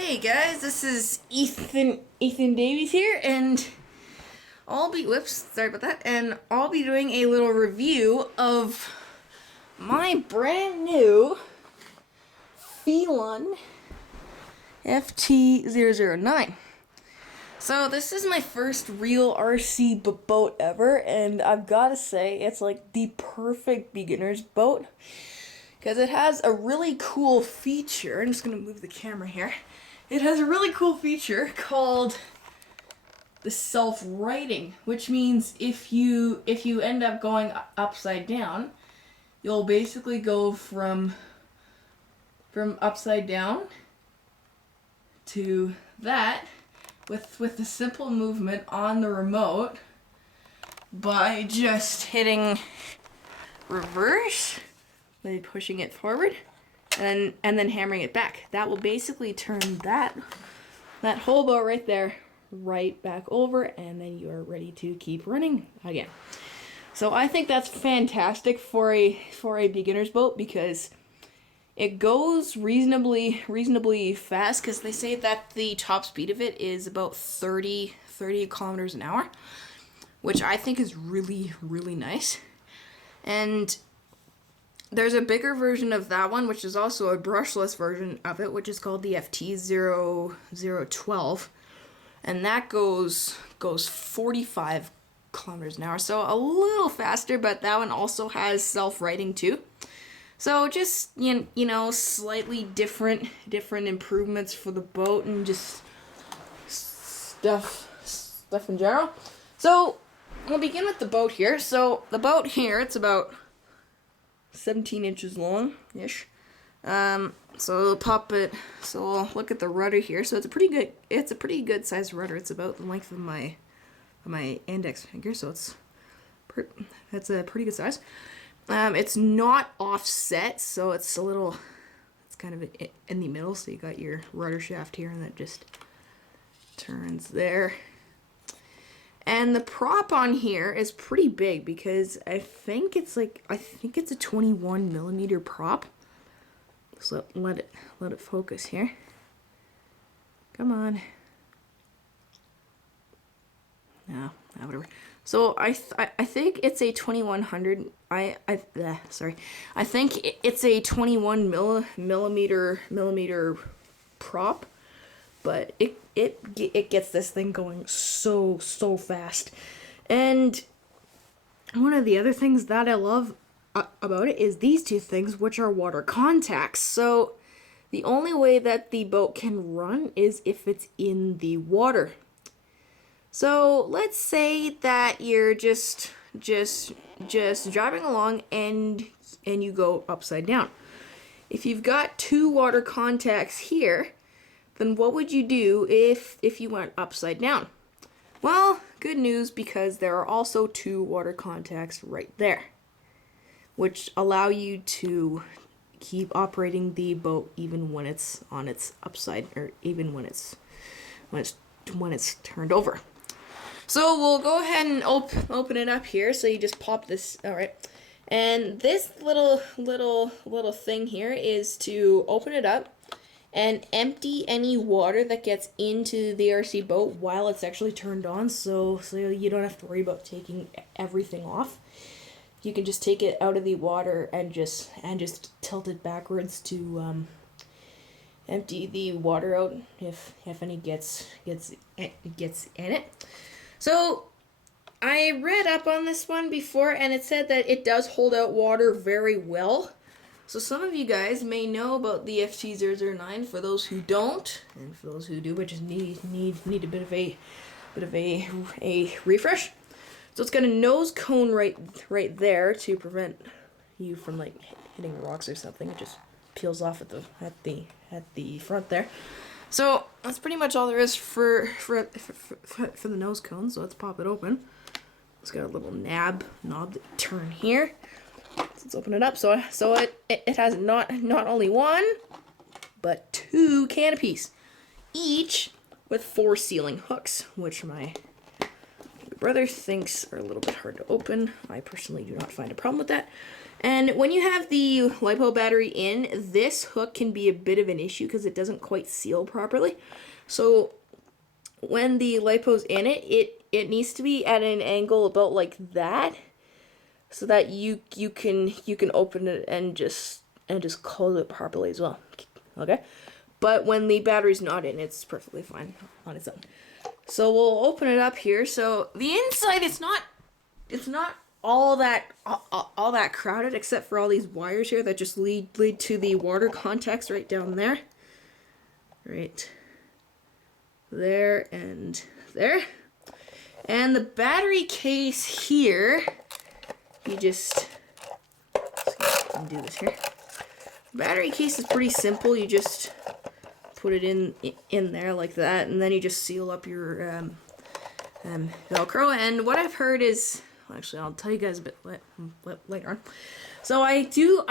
Hey guys, this is Ethan Davies here, and I'll be I'll be doing a little review of my brand new Feilun FT009. So this is my first real RC boat ever, and I've got to say it's like the perfect beginner's boat because it has a really cool feature. I'm just gonna move the camera here. It has a really cool feature called the self-righting, which means if you end up going upside down, you'll basically go from upside down to that with a simple movement on the remote by just hitting reverse, by pushing it forward, and then hammering it back. That will basically turn that whole boat right there right back over, and then you are ready to keep running again. So I think that's fantastic for a beginner's boat because it goes reasonably fast, because they say that the top speed of it is about 30 kilometers an hour, which I think is really nice. And there's a bigger version of that one, which is also a brushless version of it, which is called the FT012, and that goes 45 kilometers an hour, so a little faster, but that one also has self-righting too. So just you know, slightly different improvements for the boat and just stuff in general. So we'll begin with the boat here. So the boat here, it's about 17 inches long-ish. So we'll pop it. So we'll look at the rudder here. So it's a pretty good sized rudder. It's about the length of my index finger. So that's a pretty good size. It's not offset, so it's kind of in the middle. So you got your rudder shaft here, and that just turns there. And the prop on here is pretty big because I think it's a 21 millimeter prop. So let it focus here. Come on. No, whatever. So I think it's a 2100. I think it's a 21 millimeter prop, but it gets this thing going so fast. And one of the other things that I love about it is these two things, which are water contacts. So the only way that the boat can run is if it's in the water. So let's say that you're just driving along and you go upside down. If you've got two water contacts here, then what would you do if you went upside down? Well, good news, because there are also two water contacts right there, which allow you to keep operating the boat even when it's on its upside, or even when it's turned over. So we'll go ahead and open it up here. So you just pop this, all right. And this little thing here is to open it up and empty any water that gets into the RC boat while it's actually turned on. So you don't have to worry about taking everything off. You can just take it out of the water and just tilt it backwards to empty the water out if any gets in it. So I read up on this one before, and it said that it does hold out water very well. So some of you guys may know about the FT009. For those who don't, and for those who do, but just need a bit of a refresh. So it's got a nose cone right there to prevent you from like hitting rocks or something. It just peels off at the front there. So that's pretty much all there is for the nose cone. So let's pop it open. It's got a little knob to turn here. Let's open it up. So it has not only one, but two canopies, each with 4 sealing hooks, which my brother thinks are a little bit hard to open. I personally do not find a problem with that. And when you have the LiPo battery in, this hook can be a bit of an issue because it doesn't quite seal properly. So when the LiPo's in it needs to be at an angle about like that, so that you can open it and just close it properly as well. Okay? But when the battery's not in, it's perfectly fine on its own. So we'll open it up here. So the inside, it's not all that crowded, except for all these wires here that just lead to the water contacts right down there. Right there and there. And the battery case here, you just, do this here. Battery case is pretty simple. You just put it in there like that, and then you just seal up your Velcro. And what I've heard is, actually, I'll tell you guys a bit later on. So I do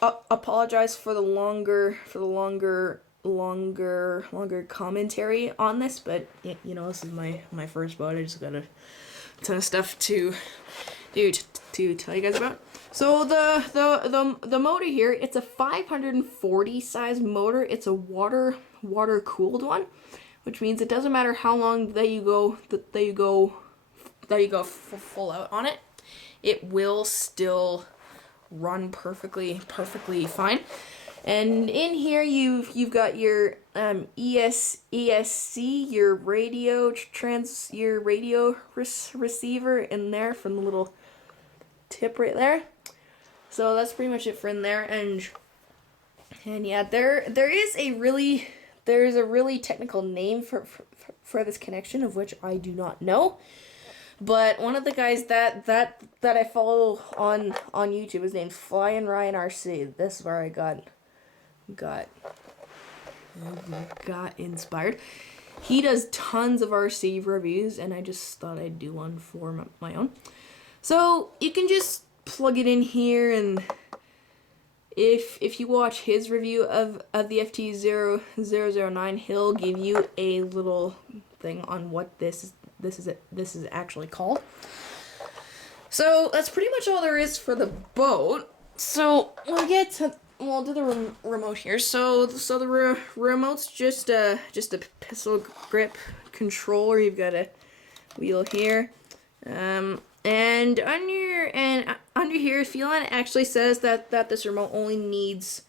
apologize for the longer commentary on this, but you know, this is my first boat. I just got a ton of stuff to tell you guys about. So the motor here, it's a 540 size motor. It's a water cooled one, which means it doesn't matter how long that you go full out on it, it will still run perfectly fine. And in here you've got your ESC, your radio receiver in there from the little tip right there. So that's pretty much it for in there. And yeah, there's a really technical name for this connection, of which I do not know. But one of the guys that I follow on YouTube is named Feilun RC. This is where I got inspired. He does tons of RC reviews, and I just thought I'd do one for my own. So you can just plug it in here, and if you watch his review of the FT009, he'll give you a little thing on what this is actually called. So that's pretty much all there is for the boat. So we'll do the remote here. So the remote's just a pistol grip controller. You've got a wheel here, and under here, Feilun actually says that this remote only needs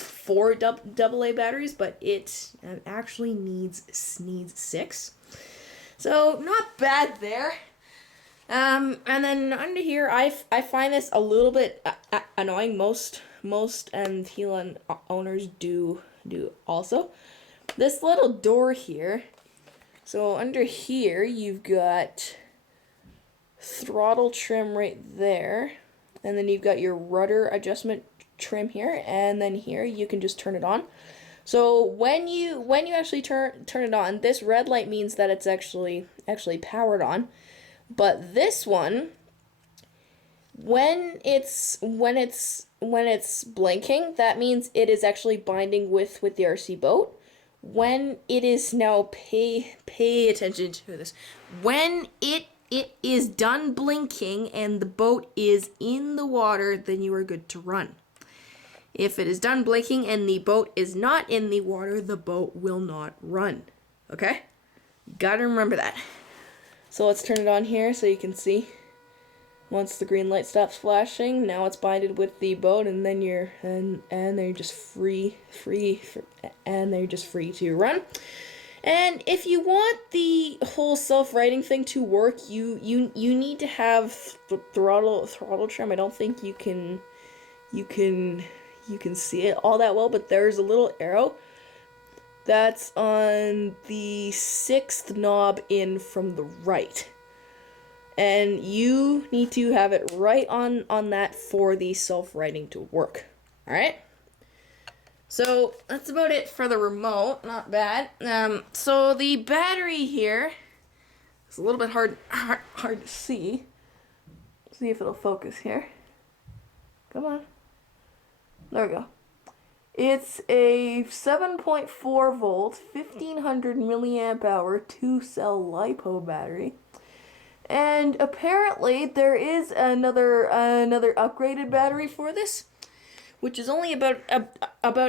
4 AA batteries, but it actually needs 6. So not bad there. And then under here, I find this a little bit annoying. Most Feilun owners do also. This little door here. So under here, you've got throttle trim right there, and then you've got your rudder adjustment trim here, and then here you can just turn it on. So when you actually turn it on, this red light means that it's actually powered on. But this one, when it's blinking, that means it is actually binding with the RC boat. When it is now, pay attention to this. When it is done blinking and the boat is in the water, then you are good to run. If it is done blinking and the boat is not in the water, the boat will not run. Okay? Gotta remember that. So let's turn it on here so you can see. Once the green light stops flashing, now it's binded with the boat, and then you're they're just free to run. And if you want the whole self-righting thing to work, you need to have throttle trim. I don't think you can see it all that well, but there's a little arrow that's on the 6th knob in from the right. And you need to have it right on that for the self-righting to work. Alright? So that's about it for the remote. Not bad. So the battery here is a little bit hard to see. See if it'll focus here. Come on. There we go. It's a 7.4 volt, 1500 milliamp hour 2-cell LiPo battery. And apparently there is another upgraded battery for this, which is only about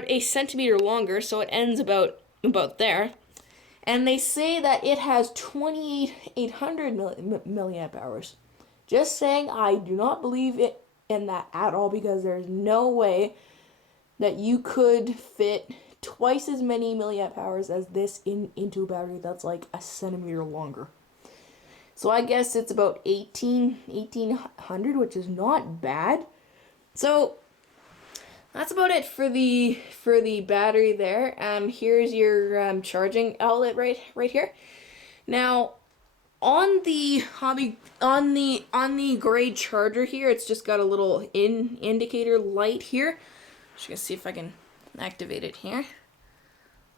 a centimeter longer, so it ends about there. And they say that it has 2,800 milliamp hours. Just saying, I do not believe it in that at all, because there's no way that you could fit twice as many milliamp hours as this into a battery that's like a centimeter longer. So I guess it's about 1,800, which is not bad. So that's about it for the battery there. Here's your charging outlet right here. Now, on the grade charger here, it's just got a little indicator light here. Just gonna see if I can activate it here.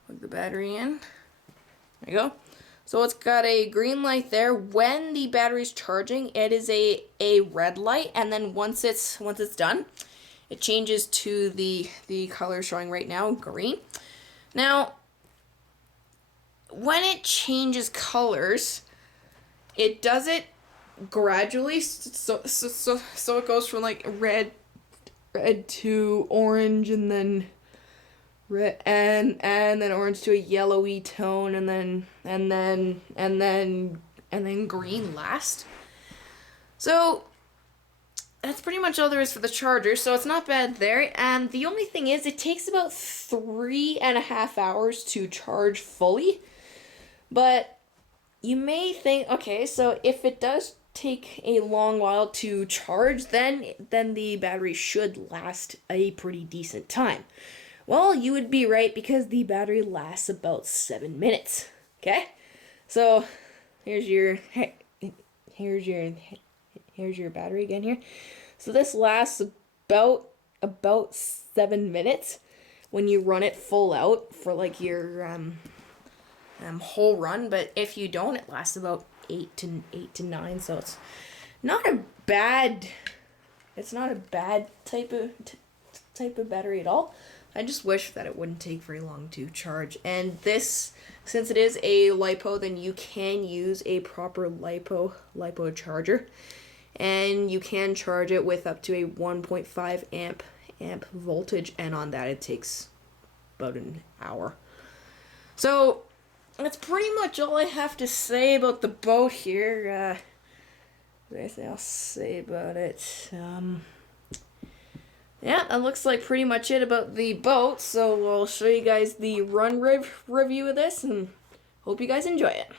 Plug the battery in. There you go. So it's got a green light there. When the battery's charging, it is a red light, and then once it's done, it changes to the color showing right now, green. Now, when it changes colors, it does it gradually. So it goes from like red to orange, and then red and then orange to a yellowy tone, and then green last. So that's pretty much all there is for the charger, so it's not bad there. And the only thing is, it takes about 3.5 hours to charge fully. But you may think, okay, so if it does take a long while to charge, then the battery should last a pretty decent time. Well, you would be right, because the battery lasts about 7 minutes. Okay, so here's your battery again here. So this lasts about 7 minutes when you run it full out for like your whole run. But if you don't, it lasts about 8 to 9. So it's not a bad type of battery at all. I just wish that it wouldn't take very long to charge. And this, since it is a LiPo, then you can use a proper LiPo charger, and you can charge it with up to a 1.5 amp voltage, and on that it takes about an hour. So that's pretty much all I have to say about the boat here. Anything else to say about it? Yeah, that looks like pretty much it about the boat. So I'll show you guys the run review of this, and hope you guys enjoy it.